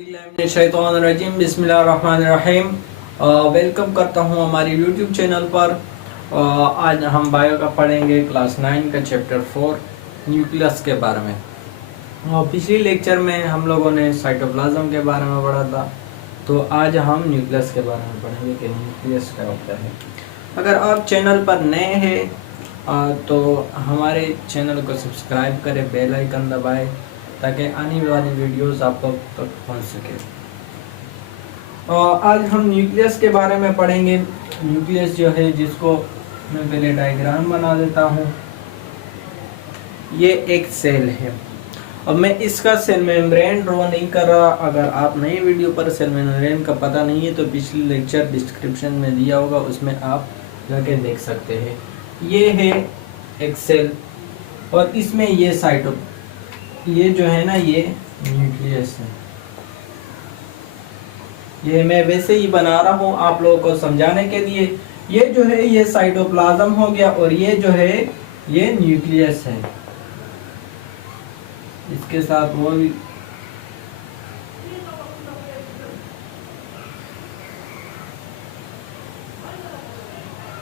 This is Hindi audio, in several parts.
शैतानिर्रजीम बिस्मिल्लाहिर्रहमानिर्रहीम। वेलकम करता हूँ हमारी यूट्यूब चैनल पर। आज हम बायो का पढ़ेंगे क्लास 9 का चैप्टर 4 न्यूक्लियस के बारे में। पिछली लेक्चर में हम लोगों ने साइटोप्लाज्म के बारे में पढ़ा था, तो आज हम न्यूक्लियस के बारे में पढ़ेंगे कि न्यूक्लियस क्या होता है। अगर आप चैनल पर नए हैं तो हमारे चैनल को सब्सक्राइब करें, बेल आइकन दबाएं ताकि आने वाली वीडियोस आप लोग तक पहुंच सके। आज हम न्यूक्लियस के बारे में पढ़ेंगे। न्यूक्लियस जो है, जिसको मैं पहले डायग्राम बना देता हूँ। ये एक सेल है। अब मैं इसका सेल मेम्ब्रेन ड्रॉ नहीं कर रहा। अगर आप नई वीडियो पर सेल मेम्ब्रेन का पता नहीं है तो पिछली लेक्चर डिस्क्रिप्शन में दिया होगा, उसमें आप जाके देख सकते हैं। ये है एक सेल और इसमें ये जो है ना, ये न्यूक्लियस है। ये मैं वैसे ही बना रहा हूँ आप लोगों को समझाने के लिए। ये जो है ये साइटोप्लाज्म हो गया और ये जो है ये न्यूक्लियस है। इसके साथ वो भी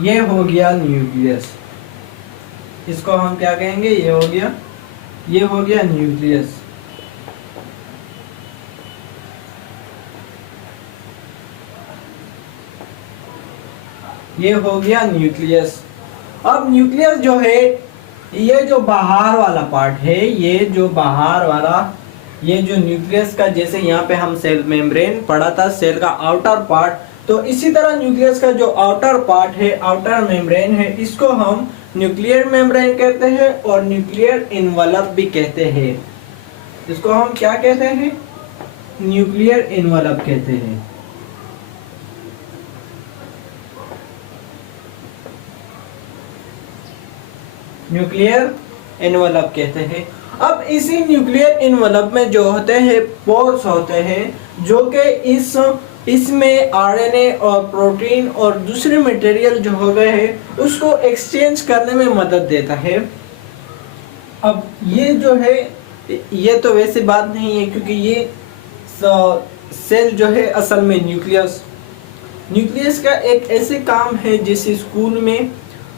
ये हो गया न्यूक्लियस। इसको हम क्या कहेंगे? ये हो गया न्यूक्लियस। ये हो गया न्यूक्लियस। अब न्यूक्लियस जो है, ये जो बाहर वाला पार्ट है, ये जो बाहर वाला, ये जो न्यूक्लियस का, जैसे यहाँ पे हम सेल मेम्ब्रेन पढ़ा था, सेल का आउटर पार्ट, तो इसी तरह न्यूक्लियस का जो आउटर पार्ट है, आउटर मेम्ब्रेन है, इसको हम न्यूक्लियर मेम्ब्रेन कहते हैं और न्यूक्लियर इनवलप भी कहते हैं। इसको हम क्या कहते हैं? न्यूक्लियर इनवलप कहते हैं। न्यूक्लियर इनवलप कहते हैं। अब इसी न्यूक्लियर इनवलप में जो होते हैं पोर्स होते हैं, जो कि इसमें आरएनए और प्रोटीन और दूसरे मटेरियल जो हो गए हैं उसको एक्सचेंज करने में मदद देता है। अब ये जो है, ये तो वैसे बात नहीं है, क्योंकि ये सेल जो है असल में न्यूक्लियस का एक ऐसे काम है जैसे स्कूल में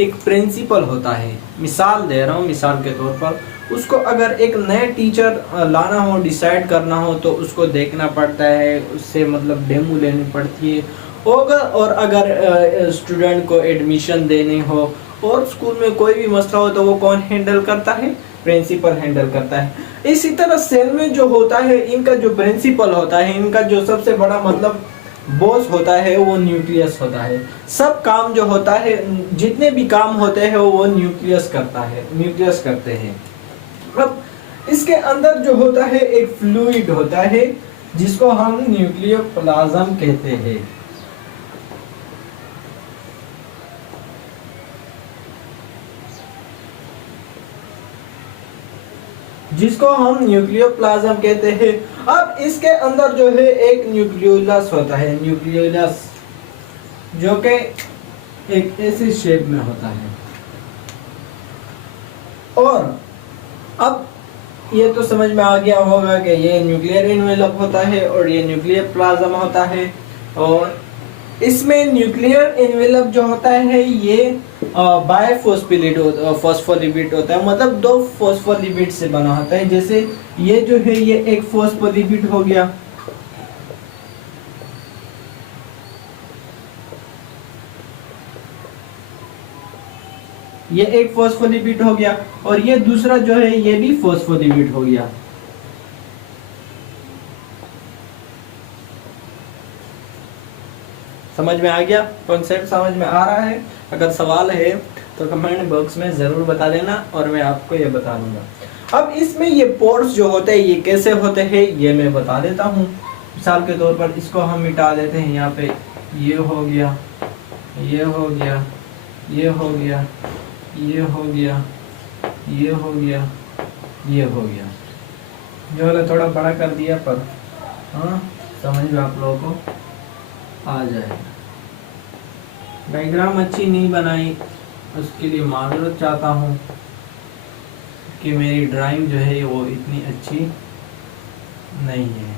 एक प्रिंसिपल होता है। मिसाल दे रहा हूँ, मिसाल के तौर पर उसको अगर एक नए टीचर लाना हो, डिसाइड करना हो, तो उसको देखना पड़ता है, उससे मतलब डेमो लेनी पड़ती है। और अगर स्टूडेंट को एडमिशन देने हो और स्कूल में कोई भी मसला हो तो वो कौन हैंडल करता है? प्रिंसिपल हैंडल करता है। इसी तरह सेल में जो होता है, इनका जो प्रिंसिपल होता है, इनका जो सबसे बड़ा मतलब बॉस होता है, वो न्यूक्लियस होता है। सब काम जो होता है, जितने भी काम होते हैं वो न्यूक्लियस करते हैं। अब इसके अंदर जो होता है एक फ्लूइड होता है जिसको हम न्यूक्लियोप्लाज्म कहते हैं। अब इसके अंदर जो है एक न्यूक्लियोलस होता है, जो कि एक ऐसी शेप में होता है। और अब ये तो समझ में आ गया होगा कि ये न्यूक्लियर इनवेलप होता है और ये न्यूक्लियर प्लाज्म होता है। और इसमें न्यूक्लियर इनवेलप जो होता है ये फॉस्फोलिपिड होता है, मतलब 2 फॉस्फोलिपिड से बना होता है। जैसे ये जो है ये एक फॉस्फोलिपिड हो गया, ये एक फॉस्फोलिपिड हो गया, और ये दूसरा जो है ये भी फॉस्फोलिपिड हो गया। समझ में आ गया? कॉन्सेप्ट समझ में आ रहा है? अगर सवाल है तो कमेंट बॉक्स में जरूर बता देना और मैं आपको ये बता दूंगा। अब इसमें ये पोर्स जो होते हैं ये कैसे होते हैं ये मैं बता देता हूँ। मिसाल के तौर पर इसको हम मिटा देते हैं। यहाँ पे ये हो गया, ये हो गया, ये हो गया, ये हो गया, ये हो गया, ये हो गया। जो है थोड़ा बड़ा कर दिया, पर हाँ समझ में आप लोगों को आ जाएगा। डायग्राम अच्छी नहीं बनाई, उसके लिए माजरत चाहता हूँ कि मेरी ड्राइंग जो है वो इतनी अच्छी नहीं है।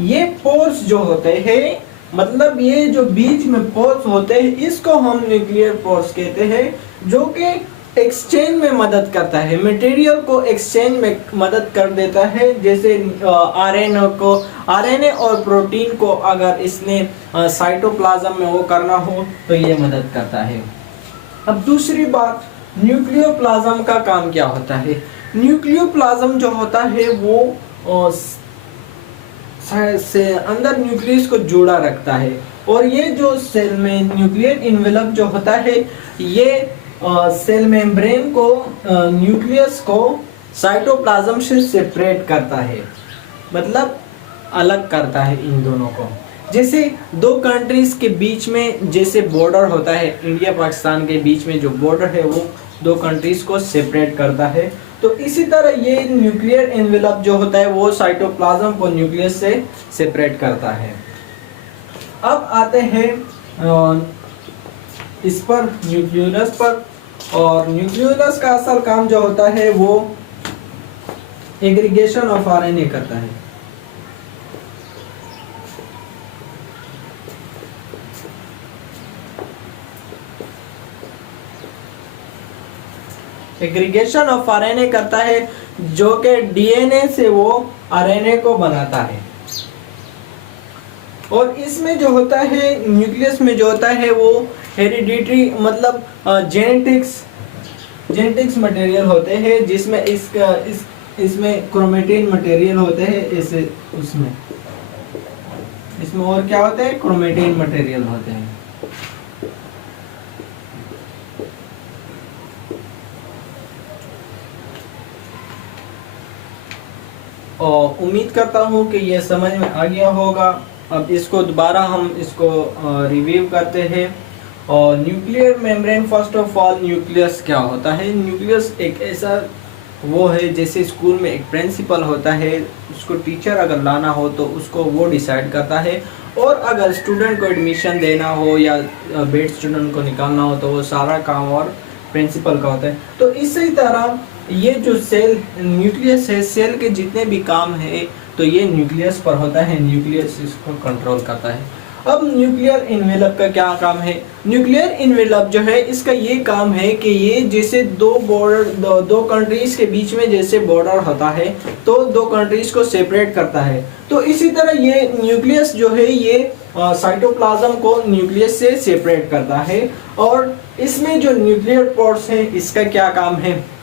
ये पोर्स जो होते हैं, मतलब ये जो बीच में पोर्स होते हैं, इसको हम न्यूक्लियर पोर्स कहते हैं, जो कि एक्सचेंज में मदद करता है, मटेरियल को एक्सचेंज में मदद कर देता है। जैसे आरएनए और प्रोटीन को अगर इसने साइटोप्लाज्म में वो करना हो तो ये मदद करता है। अब दूसरी बात, न्यूक्लियोप्लाज्म का काम क्या होता है। न्यूक्लियोप्लाज्म जो होता है वो से अंदर न्यूक्लियस को जोड़ा रखता है, और ये जो सेल में न्यूक्लियर इन्वेलप जो होता है, ये सेल मेम्ब्रेन को न्यूक्लियस को साइटोप्लाज्म से सेपरेट करता है, मतलब अलग करता है इन दोनों को। जैसे दो कंट्रीज के बीच में जैसे बॉर्डर होता है, इंडिया पाकिस्तान के बीच में जो बॉर्डर है वो दो कंट्रीज को सेपरेट करता है, तो इसी तरह ये न्यूक्लियर एनवेलप जो होता है वो साइटोप्लाज्म को न्यूक्लियस से सेपरेट करता है। अब आते हैं इस पर, न्यूक्लियस पर। और न्यूक्लियस का असल काम जो होता है वो एग्रीगेशन ऑफ आरएनए करता है। एग्रीगेशन ऑफ आरएनए करता है, जो कि डीएनए से वो आरएनए को बनाता है। और इसमें जो होता है, न्यूक्लियस में जो होता है वो हेरिडिटरी, मतलब जेनेटिक्स मटेरियल होते हैं, जिसमें इसमें क्रोमेटिन मटेरियल होते हैं, इसे इसमें और क्या होते हैं, क्रोमेटिन मटेरियल होते हैं। और उम्मीद करता हूँ कि ये समझ में आ गया होगा। अब इसको दोबारा हम इसको रिव्यू करते हैं। और nuclear membrane, first of all nucleus क्या होता है। न्यूक्लियस एक ऐसा वो है, जैसे स्कूल में एक प्रिंसिपल होता है, उसको टीचर अगर लाना हो तो उसको वो डिसाइड करता है, और अगर स्टूडेंट को एडमिशन देना हो या बेड स्टूडेंट को निकालना हो तो वो सारा काम और प्रिंसिपल का होता है। तो इसी तरह ये जो सेल न्यूक्लियस है, सेल के जितने भी काम है तो ये न्यूक्लियस पर होता है, न्यूक्लियस इसको कंट्रोल करता है। अब न्यूक्लियर इन्वेलप का क्या काम है। न्यूक्लियर इन्वेलप जो है, इसका ये काम है कि ये जैसे दो कंट्रीज के बीच में जैसे बॉर्डर होता है, तो दो कंट्रीज को सेपरेट करता है। तो इसी तरह ये न्यूक्लियस जो है ये साइटोप्लाज्म को न्यूक्लियस से सेपरेट करता है। और इसमें जो न्यूक्लियर पोर्स है, इसका क्या काम है।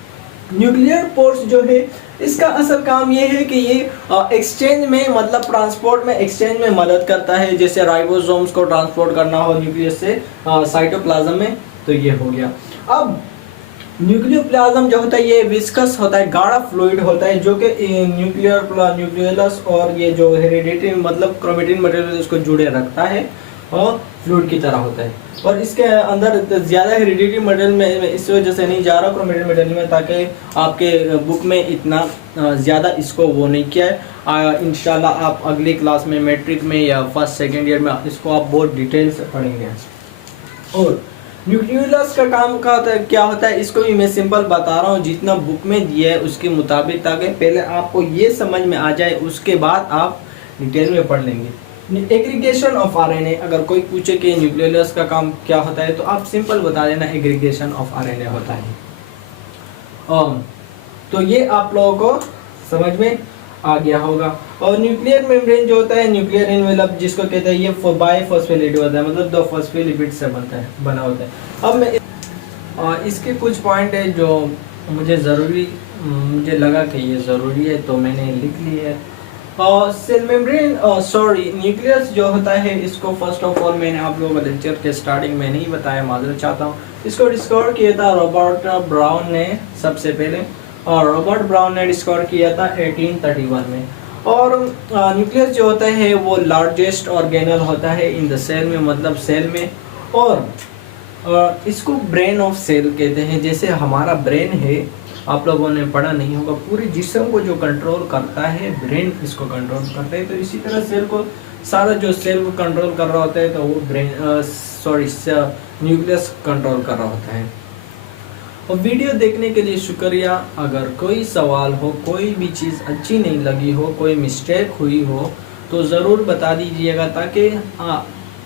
न्यूक्लियर पोर्स जो है, इसका असल काम ये है कि ये एक्सचेंज में, मतलब ट्रांसपोर्ट में, एक्सचेंज में मदद करता है। जैसे राइबोसोम्स को ट्रांसपोर्ट करना हो न्यूक्लियस से साइटोप्लाज्म में, तो ये हो गया। अब न्यूक्लियोप्लाज्म जो होता है ये विस्कस होता है, गाढ़ा फ्लूइड होता है, जो कि न्यूक्लियस और ये जो हेरिडिटरी मतलब क्रोमेटिन मटेरियल उसको जुड़े रखता है और फ्लूइड की तरह होता है। और इसके अंदर ज़्यादा हेरिडिटरी मटेरियल में इस वजह से नहीं जा रहा क्रोमेटिन मटेरियल में, ताकि आपके बुक में इतना ज़्यादा इसको वो नहीं किया है। इंशाल्लाह आप अगली क्लास में मैट्रिक में या फर्स्ट सेकेंड ईयर में इसको आप बहुत डिटेल से पढ़ेंगे। और न्यूक्लियोलस का काम क्या होता है, इसको भी मैं सिंपल बता रहा हूँ जितना बुक में दिया है उसके मुताबिक, ताकि पहले आपको ये समझ में आ जाए, उसके बाद आप डिटेल में पढ़ लेंगे। एग्रीगेशन ऑफ आरएनए, अगर कोई पूछे कि न्यूक्लियोलस का काम क्या होता है तो आप सिंपल बता देना एग्रीगेशन ऑफ आरएनए होता है। तो ये आप लोगों को समझ में आ गया होगा। और न्यूक्लियर मेम्ब्रेन जो होता है, न्यूक्लियर एनवेलप जिसको कहते हैं, ये बाइफॉस्फेलिपिड होता है, मतलब दो फॉस्फेलिपिड से बना होता है। अब मैं इसके कुछ पॉइंट है जो मुझे लगा कि ये ज़रूरी है तो मैंने लिख ली है। सेल मेम्ब्रेन न्यूक्लियस जो होता है, इसको फर्स्ट ऑफ ऑल मैंने आप लोगों को लेक्चर के स्टार्टिंग में नहीं बताया, माजरत चाहता हूँ। इसको डिस्कवर किया था रॉबर्ट ब्राउन ने सबसे पहले, और रॉबर्ट ब्राउन ने डिस्कवर किया था 1831 में। और न्यूक्लियस जो होता है वो लार्जेस्ट ऑर्गेनल होता है इन द सेल में, मतलब सेल में। और इसको ब्रेन ऑफ सेल कहते हैं। जैसे हमारा ब्रेन है, आप लोगों ने पढ़ा नहीं होगा, पूरे जिस्म को जो कंट्रोल करता है ब्रेन इसको कंट्रोल करता है। तो इसी तरह सेल को, सारा जो सेल को कंट्रोल कर रहा होता है तो वो न्यूक्लियस कंट्रोल कर रहा होता है। और वीडियो देखने के लिए शुक्रिया। अगर कोई सवाल हो, कोई भी चीज़ अच्छी नहीं लगी हो, कोई मिस्टेक हुई हो तो ज़रूर बता दीजिएगा, ताकि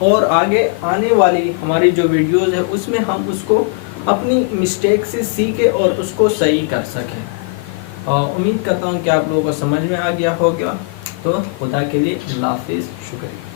और आगे आने वाली हमारी जो वीडियोज़ है उसमें हम उसको अपनी मिस्टेक से सीखे और उसको सही कर सकें। उम्मीद करता हूँ कि आप लोगों को समझ में आ गया होगा। तो खुदा के लिए अल्लाह हाफिज़, शुक्रिया।